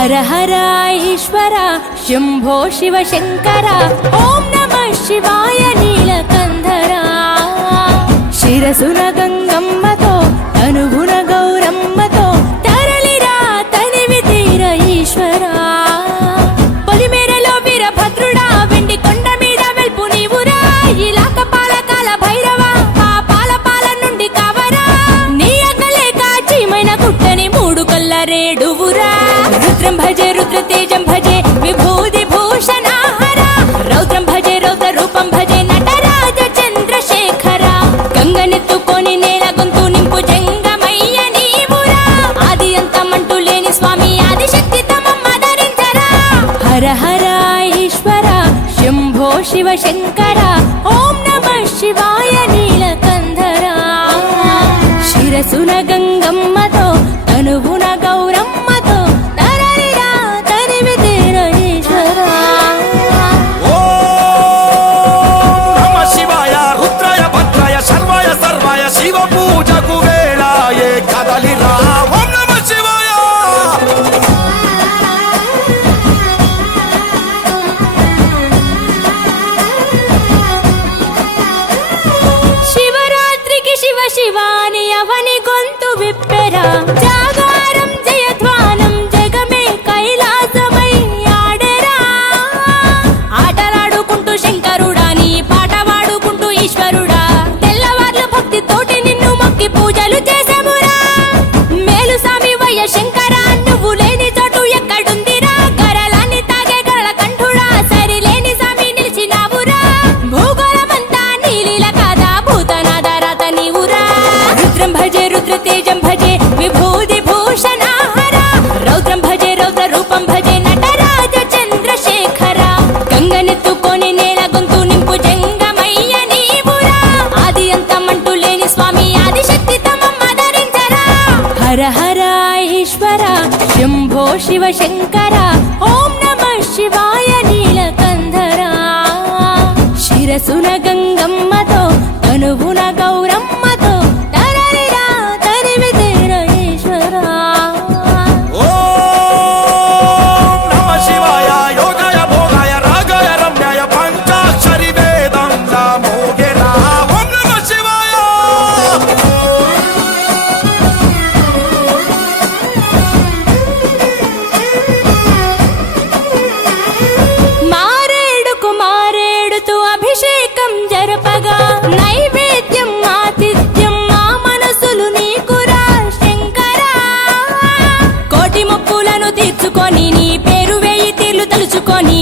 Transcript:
హర హర ఈశ్వర శంభో శివ శంకర ఓం నమః శివాయ నీలకంధర శిరసున గంగమ్మతో తనువున గౌరమ్మతో తరలిరా తనివి తీర ఈశ్వర పొలిమేరలో వీరభద్రుడా వెండి కొండ మీద వెల్పు నీవురా ఇలాక పాలకాల భైరవ పాపాల పాల నుండి కావరా నీ అగ్గలేక చీమైన గుట్టని మూడు కల్ల రేడువురా రుద్రం భజే రుద్ర తేజం భజే విభూది భూషణ హర రౌద్రం భజే రౌద్ర రూపం భజే నటరాజ చంద్రశేఖర గంగనెత్తుకొని నేల గొంతు నింపు జంగమయ్య నీవురా ఆది అంతమంటూ లేని స్వామి ఆదిశక్తి తమమ్మ ధరించరా హర హర ఈశ్వర శంభో శివ శంకర ఓం నమః శివాయ నీలకంధర శిరసున గంగమ్మతో తనువున గౌరమ్మతో తరలిరా తనివి తీర ఈశ్వర నమ శివాయ రుద్రాయ భద్రాయ సర్వాయ సర్వాయ శివ పూజకు వేళాయే కదలిరా ఓం నమ శివాయ శివరాత్రికి శివ శివాని అవని గొంతు విప్పెరా జాగారం జయధ్వానం జగమే కైలాసమై ఆడెరా ఆటలాడుకుంటూ శంకరుడా నీ పాట వాడుకుంటూ ఈశ్వరుడా తెల్లవార్లు భక్తి తోటి నిన్ను మొక్కి పూజలు చేసామురా మేలు సామి వయ్య శంకర నువ్వు లేని చోటు ఎక్కడుందిరా గరలాన్ని తాగే గరళ కంఠుడా సరిలేని సామి నిలిచినావురా భూగోళమంతా నీలీల కాదా భూతనాద రాత నీవురా రుద్రం భజే రుద్ర తేజం భజే విభూది భూషణ హర రౌద్రం భజే రౌద్ర రూపం భజే నటరాజ చంద్రశేఖర గంగనెత్తుకొని నేల గొంతు నింపు జంగమయ్య నీవురా ఆది అంతమంటూ లేని స్వామి ఆదిశక్తి తమమ్మ ధరించరా హర హర ఈశ్వర శంభో శివ శంకర ఓం నమః శివాయ నీలకంధర శిరసున గంగమ్మతో తనువున గౌరమ్మతో తరలిరా తనివి తీర ఈశ్వర ఓం నమ శివాయ యోగాయ భోగాయ రాగాయ రమ్యాయ పంచాక్షరి వేదంగా మోగెరా ఓం నమ శివాయ మారేడుకు మారేడుతూ అభిషేకం జరపగా నైవేద్యం ఆతిథ్యం మా మనసులు నీకురా శంకర కోటి మొక్కులను తీర్చుకొని నీ పేరు వేయి తీర్లు తలుచుకొని